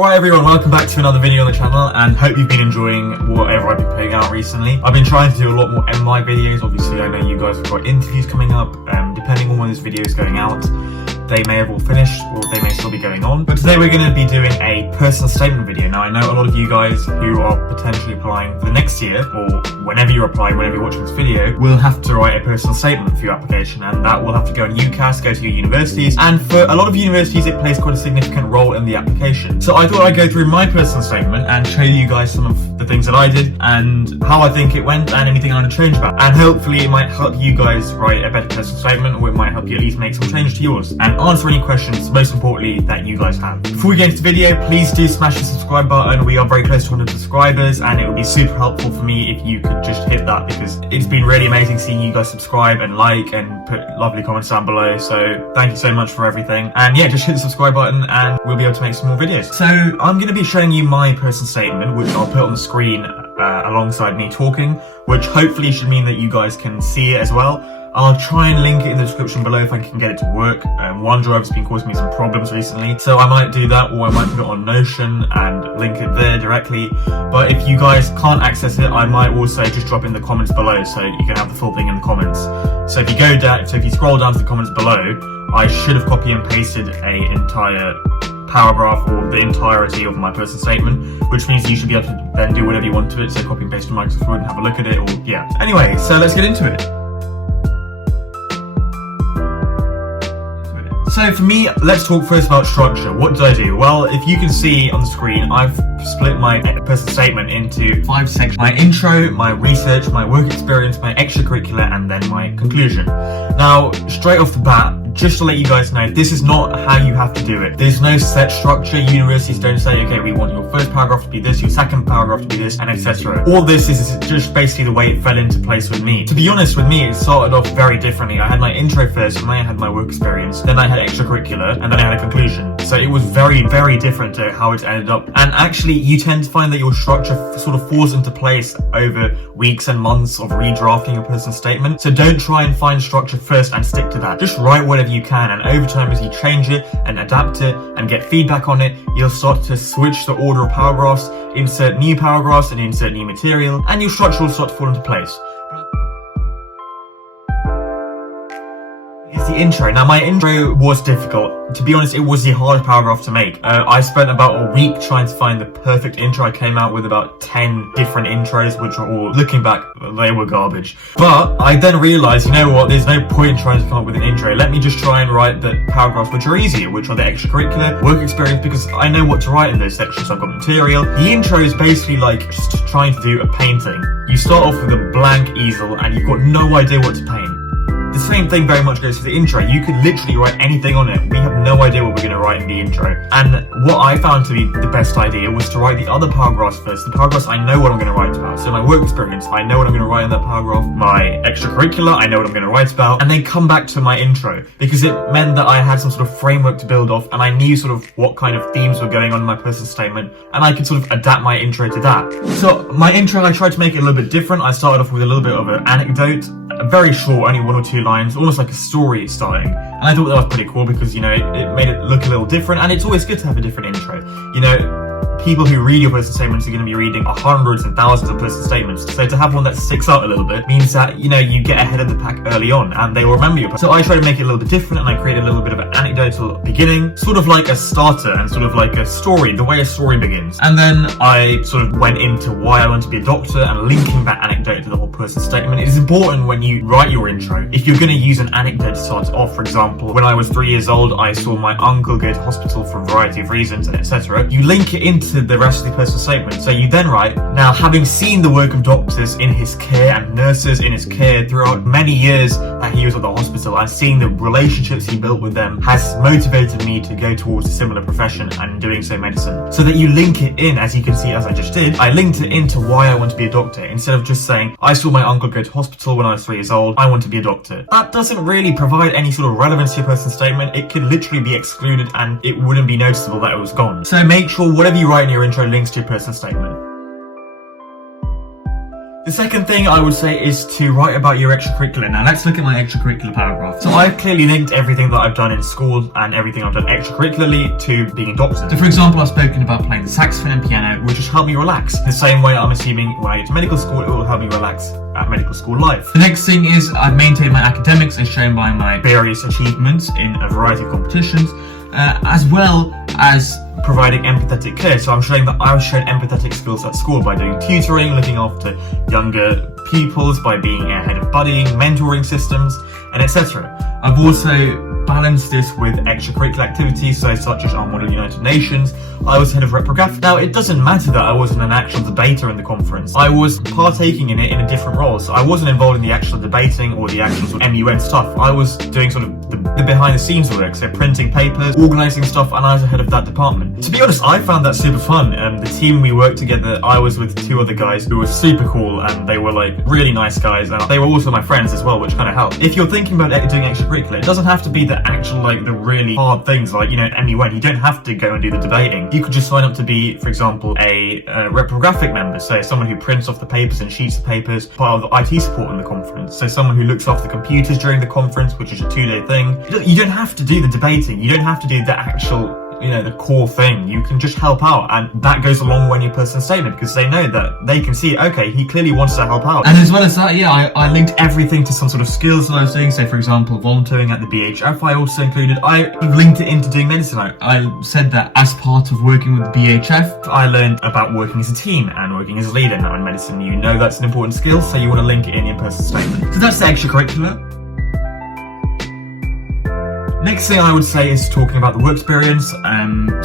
Alright everyone, welcome back to another video on the channel, and hope you've been enjoying whatever I've been putting out recently. I've been trying to do a lot more MI videos. Obviously I know you guys have got interviews coming up, depending on when this video is going out. They may have all finished, or they may still be going on. But today we're going to be doing a personal statement video. Now I know a lot of you guys who are potentially applying for the next year, or whenever you're applying, whenever you're watching this video, will have to write a personal statement for your application, and that will have to go on UCAT, go to your universities, and for a lot of universities it plays quite a significant role in the application. So I thought I'd go through my personal statement and show you guys some of the things that I did, and how I think it went, and anything I want to change about. And hopefully it might help you guys write a better personal statement, or it might help you at least make some change to yours, and answer any questions, most importantly, that you guys have. Before we get into the video, please do smash the subscribe button. We are very close to 100 subscribers, and it would be super helpful for me if you could just hit that, because it's been really amazing seeing you guys subscribe and like and put lovely comments down below. So thank you so much for everything. And yeah, just hit the subscribe button and we'll be able to make some more videos. So I'm going to be showing you my personal statement, which I'll put on the screen alongside me talking, which hopefully should mean that you guys can see it as well. I'll try and link it in the description below if I can get it to work. OneDrive's been causing me some problems recently, so I might do that, or I might put it on Notion and link it there directly. But if you guys can't access it, I might also just drop it in the comments below, so you can have the full thing in the comments. So if you go down, if you scroll down to the comments below, I should have copy and pasted an entire paragraph or the entirety of my personal statement, which means you should be able to then do whatever you want to it. So copy and paste to Microsoft Word and have a look at it, or yeah. Anyway, so let's get into it. So for me, let's talk first about structure. What did I do? Well, if you can see on the screen, I've split my personal statement into 5 sections. My intro, my research, my work experience, my extracurricular, and then my conclusion. Now, straight off the bat, just to let you guys know, this is not how you have to do it. There's no set structure. Universities don't say, okay, we want your first paragraph to be this, your second paragraph to be this, and etc. All this is just basically the way it fell into place with me. To be honest, with me, it started off very differently. I had my intro first, and then I had my work experience, then I had extracurricular, and then I had a conclusion. So it was very, very different to how it ended up. And actually, you tend to find that your structure sort of falls into place over weeks and months of redrafting your personal statement. So don't try and find structure first and stick to that. Just write whatever you can, and over time, as you change it and adapt it and get feedback on it, you'll start to switch the order of paragraphs, insert new paragraphs and insert new material, and your structure will start to fall into place. It's the intro. Now my intro was difficult. To be honest, it was the hardest paragraph to make. I spent about a week trying to find the perfect intro. I came out with about 10 different intros, which are all, looking back, they were garbage. But I then realized, you know what, there's no point in trying to come up with an intro. Let me just try and write the paragraphs which are easier, which are the extracurricular, work experience, because I know what to write in those sections. I've got material. The intro is basically like just trying to do a painting. You start off with a blank easel and you've got no idea what to paint. The same thing very much goes to the intro. You can literally write anything on it. We have no idea what we're going to write in the intro. And what I found to be the best idea was to write the other paragraphs first. The paragraphs I know what I'm going to write about. So my work experience, I know what I'm going to write in that paragraph. My extracurricular, I know what I'm going to write about. And they come back to my intro, because it meant that I had some sort of framework to build off, and I knew sort of what kind of themes were going on in my personal statement, and I could sort of adapt my intro to that. So my intro, I tried to make it a little bit different. I started off with a little bit of an anecdote, very short, only 1 or 2 lines, almost like a story starting. And I thought that was pretty cool because, you know, it made it look a little different, and it's always good to have a different intro. You know, people who read your personal statements are going to be reading hundreds and thousands of personal statements. So to have one that sticks out a little bit means that, you know, you get ahead of the pack early on and they will remember you. So I try to make it a little bit different, and I create a little bit of an anecdotal beginning, sort of like a starter and sort of like a story, the way a story begins. And then I sort of went into why I want to be a doctor and linking that anecdote to the whole personal statement. It is important when you write your intro, if you're going to use an anecdote to start off. For example, when I was 3 years old, I saw my uncle go to hospital for a variety of reasons, and etc. You link it into the rest of the personal statement. So you then write, now having seen the work of doctors in his care and nurses in his care throughout many years that he was at the hospital, and seeing the relationships he built with them has motivated me to go towards a similar profession, and doing so medicine. So that you link it in, as you can see, as I just did, I linked it into why I want to be a doctor, instead of just saying, I saw my uncle go to hospital when I was 3 years old, I want to be a doctor. That doesn't really provide any sort of relevance to your personal statement. It could literally be excluded and it wouldn't be noticeable that it was gone. So make sure whatever you write in your intro links to your personal statement. The The second thing I would say is to write about your extracurricular. Now let's look at my extracurricular paragraph. So I've clearly linked everything that I've done in school and everything I've done extracurricularly to being a doctor. So for example, I've spoken about playing the saxophone and piano, which has helped me relax. The same way I'm assuming when I get to medical school, it will help me relax at medical school life. The next thing is I've maintained my academics as shown by my various achievements in a variety of competitions, as well as providing empathetic care. So I'm showing that I was shown empathetic skills at school by doing tutoring, looking after younger pupils, by being a head of buddying, mentoring systems, and etc. I've also balanced this with extracurricular activities, so such as on one of the United Nations. I was head of reprographic. Now, it doesn't matter that I wasn't an actual debater in the conference. I was partaking in it in a different role, so I wasn't involved in the actual debating or the actual sort of MUN stuff. I was doing sort of the behind the scenes work, so printing papers, organising stuff, and I was the head of that department. To be honest, I found that super fun. The team we worked together, I was with two other guys who were super cool, and they were like really nice guys, and they were also my friends as well, which kind of helped. If you're thinking about doing extracurricular, it doesn't have to be the actual, like, the really hard things like, you know, MUN. You don't have to go and do the debating. You could just sign up to be, for example, a reprographic member, so someone who prints off the papers and sheets of papers, part of the IT support in the conference, so someone who looks after the computers during the conference, which is a 2-day thing. You don't have to do the debating. You don't have to do the actual, you know, the core thing. You can just help out, and that goes a long way in your personal statement because they know that they can see, okay, he clearly wants to help out. And as well as that, yeah, I linked everything to some sort of skills that I was doing. So for example, volunteering at the BHF I also included. I linked it into doing medicine. I said that as part of working with the BHF, I learned about working as a team and working as a leader. Now in medicine, you know that's an important skill, so you want to link it in your personal statement. So that's the extracurricular. Next thing I would say is talking about the work experience.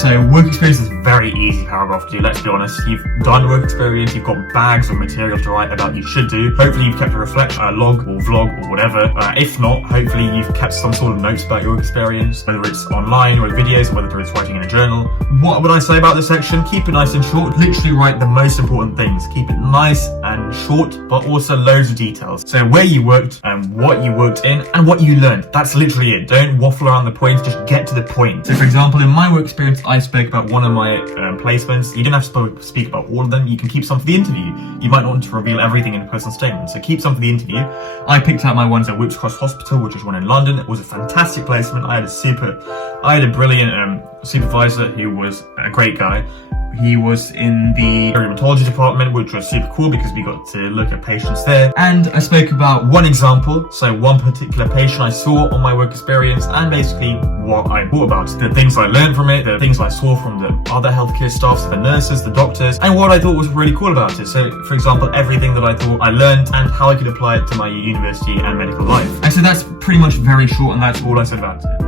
So work experience is a very easy paragraph to do, let's be honest. You've done work experience, you've got bags of material to write about, you should do. Hopefully you've kept a reflection, a log or vlog or whatever. If not, hopefully you've kept some sort of notes about your work experience, whether it's online or videos, or whether it's writing in a journal. What would I say about this section? Keep it nice and short. Literally write the most important things. Keep it nice and short, but also loads of details. So where you worked, and what you worked in, and what you learned. That's literally it. Don't waffle around the points, just get to the point. So for example, in my work experience, I spoke about one of my placements. You don't have to speak about all of them. You can keep some for the interview. You might not want to reveal everything in a personal statement, so keep some for the interview. I picked out my ones at Whips Cross Hospital, which is one in London. It was a fantastic placement. I had a brilliant supervisor who was a great guy. He was in the rheumatology department, which was super cool because we got to look at patients there. And I spoke about one example, so one particular patient I saw on my work experience, and basically what I thought about it, the things I learned from it, the things I saw from the other healthcare staff, so the nurses, the doctors, and what I thought was really cool about it. So for example, everything that I thought I learned and how I could apply it to my university and medical life. And so that's pretty much very short, and that's all I said about it.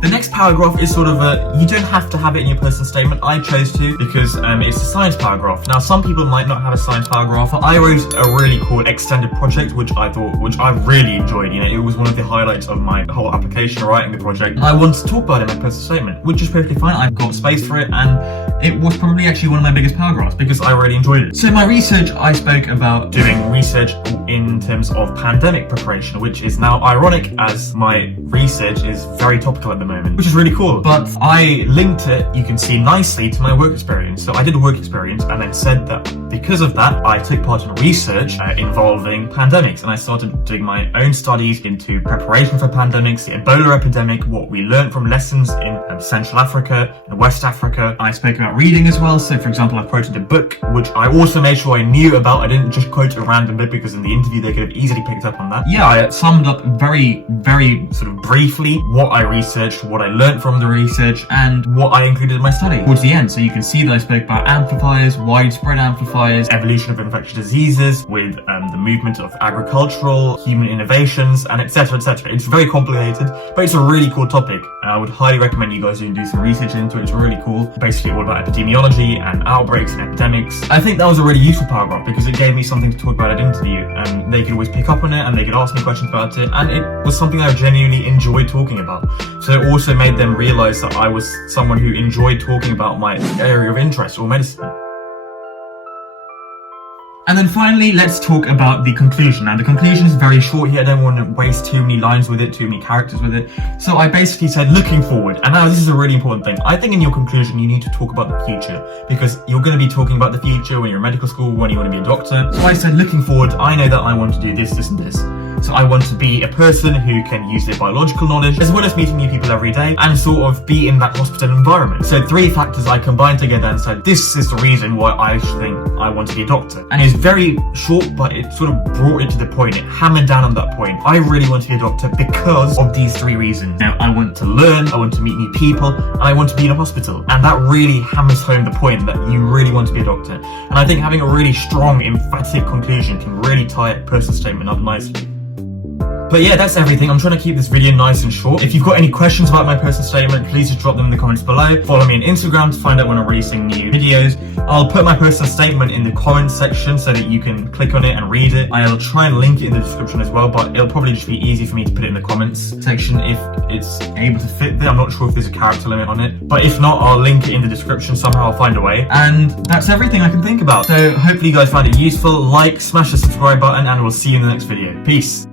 The next paragraph is sort of you don't have to have it in your personal statement. I chose to because it's a science paragraph. Now, some people might not have a science paragraph. I wrote a really cool extended project, which I really enjoyed. You know, it was one of the highlights of my whole application, writing the project. And I wanted to talk about it in my personal statement, which is perfectly fine. I've got space for it, and it was probably actually one of my biggest paragraphs because I really enjoyed it. So my research, I spoke about doing research in terms of pandemic preparation, which is now ironic as my research is very topical at the moment, which is really cool. But I linked it, you can see nicely, to my work experience. So I did a work experience and then said that because of that, I took part in research involving pandemics, and I started doing my own studies into preparation for pandemics, the Ebola epidemic, what we learned from lessons in Central Africa and West Africa. I spoke about reading as well. So for example, I quoted a book, which I also made sure I knew about. I didn't just quote a random bit because in the interview they could have easily picked up on that. Yeah, I summed up very, very sort of briefly what I researched, what I learned from the research, and what I included in my study towards the end. So you can see that I spoke about amplifiers, widespread amplifiers, evolution of infectious diseases with the movement of agricultural, human innovations, and etc, etc. It's very complicated, but it's a really cool topic, and I would highly recommend you guys do some research into it. It's really cool. Basically all about epidemiology and outbreaks and epidemics. I think that was a really useful paragraph because it gave me something to talk about at interview, and they could always pick up on it and they could ask me questions about it, and it was something I genuinely enjoyed talking about. So it also made them realize that I was someone who enjoyed talking about my area of interest, or medicine. And then finally, let's talk about the conclusion. Now, the conclusion is very short here. I don't want to waste too many lines with it, too many characters with it. So I basically said, looking forward. And now this is a really important thing. I think in your conclusion, you need to talk about the future, because you're going to be talking about the future when you're in medical school, when you want to be a doctor. So I said, looking forward, I know that I want to do this, this, and this. So I want to be a person who can use their biological knowledge, as well as meeting new people every day, and sort of be in that hospital environment. So 3 factors I combined together and said, this is the reason why I think I want to be a doctor. And it's very short, but it sort of brought it to the point. It hammered down on that point. I really want to be a doctor because of these 3 reasons. Now, I want to learn, I want to meet new people, and I want to be in a hospital. And that really hammers home the point that you really want to be a doctor. And I think having a really strong, emphatic conclusion can really tie a personal statement up nicely. But yeah, that's everything. I'm trying to keep this video nice and short. If you've got any questions about my personal statement, please just drop them in the comments below. Follow me on Instagram to find out when I'm releasing new videos. I'll put my personal statement in the comments section so that you can click on it and read it. I'll try and link it in the description as well, but it'll probably just be easy for me to put it in the comments section if it's able to fit there. I'm not sure if there's a character limit on it, but if not, I'll link it in the description. Somehow I'll find a way. And that's everything I can think about. So hopefully you guys found it useful. Like, smash the subscribe button, and we'll see you in the next video. Peace.